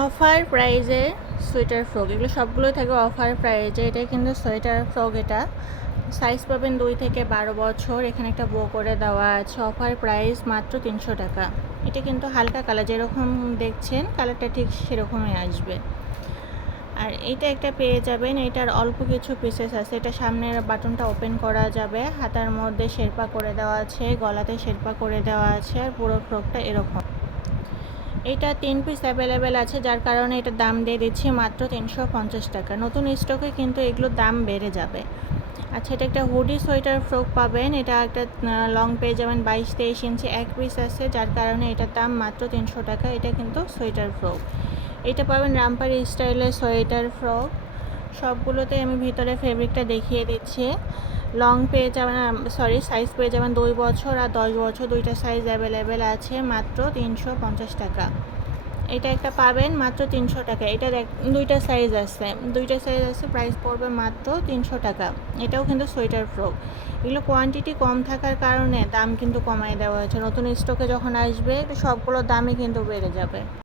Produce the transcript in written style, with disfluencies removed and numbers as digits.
Offer প্রাইজে sweater frock, এগুলো সবগুলোই থাকবে অফার প্রাইজে। এটা কিন্তু সোয়েটার ফ্রক, এটা সাইজ পাবেন 2 থেকে 12 বছর। এখানে একটা বো করে দেওয়া আছে। অফার প্রাইস মাত্র 300 টাকা। এটা কিন্তু হালকা কালার, যেরকম দেখছেন কালারটা ঠিক সেরকমই আসবে। আর এইটা একটা পেয়ে যাবেন, এটার অল্প কিছু পিসেস আছে। এটা সামনের বাটনটা ওপেন করা যাবে, হাতার মধ্যে শেরপা করে দেওয়া আছে, গলাতে শেরপা করে দেওয়া আছে, আর পুরো ফ্রকটা এরকম। এটা 3 পিস অ্যাভেলেবেল আছে, যার কারণে এটার দাম দিয়ে দিচ্ছি মাত্র 350 টাকা। নতুন স্টকে কিন্তু এগুলোর দাম বেড়ে যাবে। আচ্ছা, এটা একটা হুডি সোয়েটার ফ্রক পাবেন। এটা একটা লং পেয়ে যাবেন 22-23 ইঞ্চি, এক পিস আছে, যার কারণে এটার দাম মাত্র 300 টাকা। এটা কিন্তু সোয়েটার ফ্রক। এটা পাবেন রামপারি স্টাইলের সোয়েটার ফ্রক। সবগুলোতে আমি ভিতরে ফেব্রিকটা দেখিয়ে দিচ্ছি। লং পেয়ে যাবেন, সাইজ পেয়ে যাবেন 2 বছর আর 10 বছর, দুইটা সাইজ অ্যাভেলেবেল আছে, মাত্র 350 টাকা। এটা একটা পাবেন মাত্র 300 টাকা। এটার দুইটা সাইজ আছে, প্রাইস পড়বে মাত্র 300 টাকা। এটাও কিন্তু সোয়েটার ফ্রক। এগুলো কোয়ান্টিটি কম থাকার কারণে দাম কিন্তু কমায় দেওয়া হয়েছে। নতুন স্টকে যখন আসবে সবগুলোর দামই কিন্তু বেড়ে যাবে।